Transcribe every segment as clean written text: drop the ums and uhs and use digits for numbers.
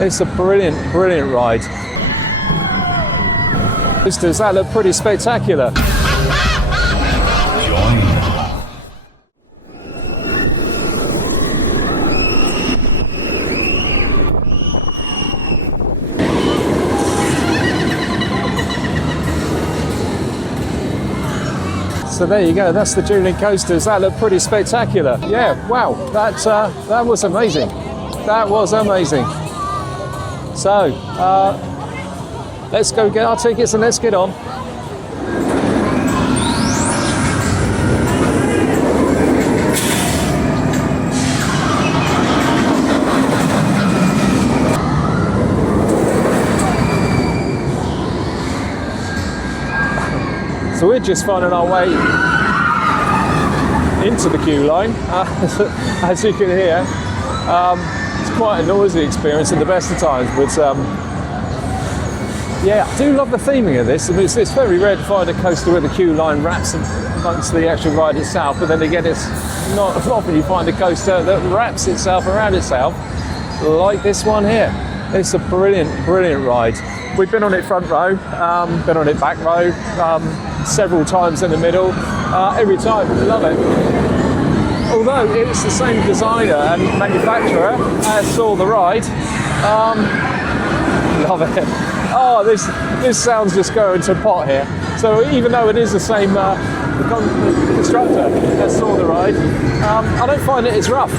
It's a brilliant, brilliant ride. Does that look pretty spectacular? So there you go, that's the dueling coasters. That looked pretty spectacular. Yeah, wow, that was amazing. That was amazing. So, let's go get our tickets and let's get on. So we're just finding our way into the queue line, as you can hear. It's quite a noisy experience in the best of times, but yeah, I do love the theming of this. I mean, it's very rare to find a coaster where the queue line wraps amongst the actual ride itself, but then again, it's not often you find a coaster that wraps itself around itself like this one here. It's a brilliant, brilliant ride. We've been on it front row, been on it back row, several times in the middle. Every time, love it. Although it's the same designer and manufacturer as Saw the Ride, love it. Oh, this sound's just going to pot here. So even though it is the same constructor as Saw the Ride, I don't find it as rough.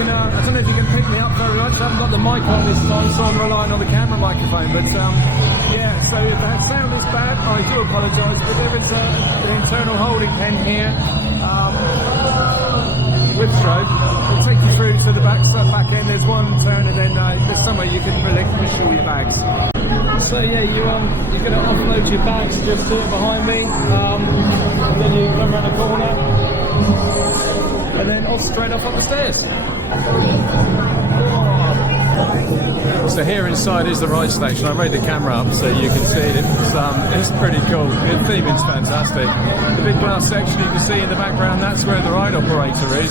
I don't know if you can pick me up very much. I haven't got the mic on this time, so I'm relying on the camera microphone. But yeah, so if that sound is bad, I do apologise. But there is an internal holding pen here with stroke. It'll take you through to the back end. There's one turn, and then there's somewhere you can relinquish all your bags. So yeah, you're going to offload your bags just here behind me, and then you come around the corner. And then off straight up the stairs. So here inside is the ride station. I made the camera up so you can see it. It's pretty cool. The theming's fantastic. The big glass section you can see in the background, that's where the ride operator is.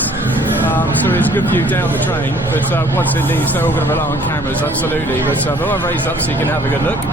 So it's a good view down the train. But once it leaves, they're all going to rely on cameras, absolutely. But I raised up so you can have a good look.